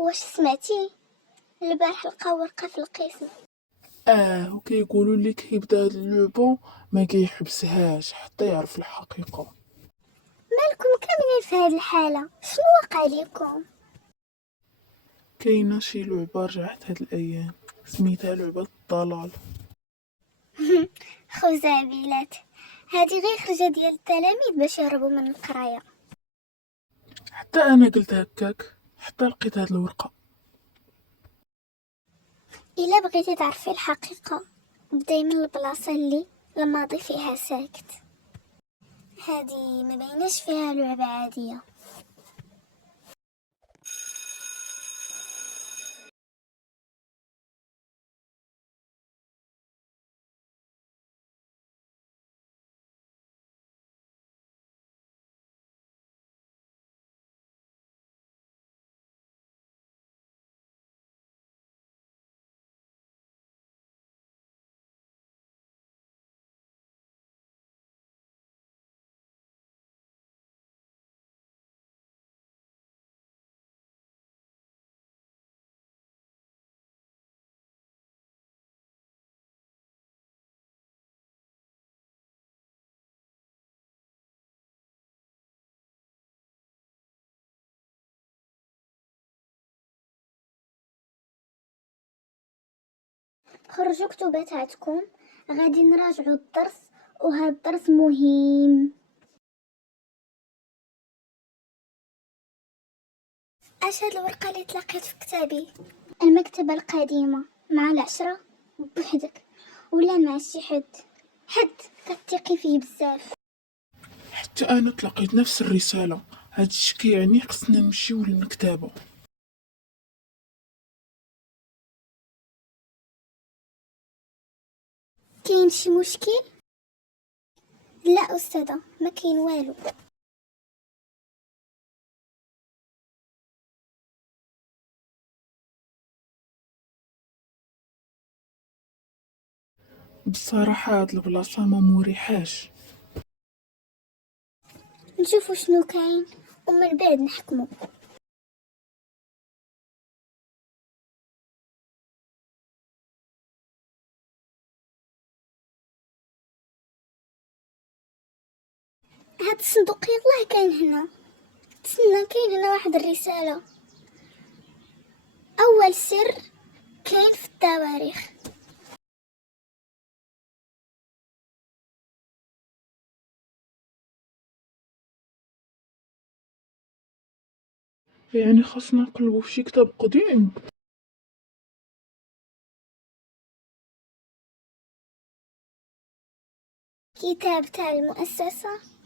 واش سمعتي البارح لقاو ورقه في القسم؟ وكيقولوا اللي كيبدا هاد اللعبة ما كيحبسهاش حتى يعرف الحقيقة. مالكم كاملين في هاد الحاله؟ شنو وقع ليكم؟ كاينة شي لعبة رجعت هاد الأيام سميتها لعبة الضلال. خزعبيلات، هادي غير خرجه ديال التلاميذ باش يهربوا من القرايه. حتى أنا قلت هكاك حتى لقيت هاد الورقة. الا بغيتي تعرفي الحقيقه، بداي من البلاصه اللي الماضي فيها ساكت. هادي ما بيناش فيها لعبه عاديه. خرجوا كتباتاتكم، غادي نراجعوا الدرس، وهذا الدرس مهم. اش هاد الورقه اللي تلقيت في كتابي؟ المكتبه القديمه مع العشرة بوحدك ولا مع شي حد كتثقي فيه بزاف. حتى أنا تلقيت نفس الرسالة. هادشي كيعني خصنا نمشيو للمكتبة. كاين شي مشكل؟ لا استاذه، ما كاين والو. بصراحة هاد البلاصة ما مريحاش. نشوفوا شنو كاين ومن بعد نحكموا. هاد الصندوق يلاه كاين هنا. تسنى، كاين هنا واحد الرساله. اول سر كاين في التواريخ. يعني خاصنا نقلبو في شي كتاب قديم. كتاب تاع المؤسسه.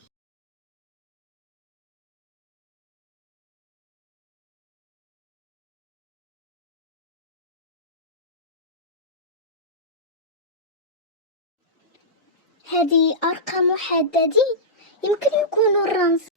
هذه ارقام محددين، يمكن يكونوا الرمز.